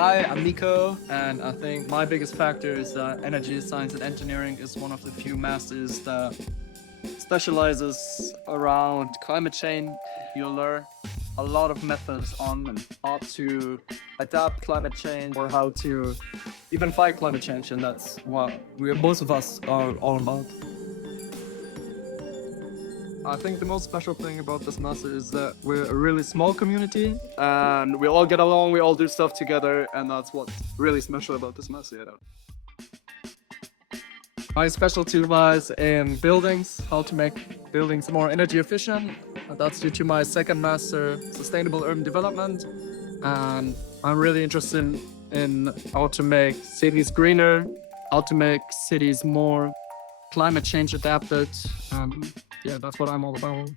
Hi, I'm Nico, and I think my biggest factor is that energy science and engineering is one of the few masters that specializes around climate change. You'll learn a lot of methods on how to adapt climate change or how to even fight climate change, and that's what most of us are all about. I think the most special thing about this master is that we're a really small community and we all get along, we all do stuff together, and that's what's really special about this master. My specialty lies in buildings, how to make buildings more energy efficient. That's due to my second master, sustainable urban development. And I'm really interested in how to make cities greener, how to make cities more climate change adapted. Yeah, that's what I'm all about.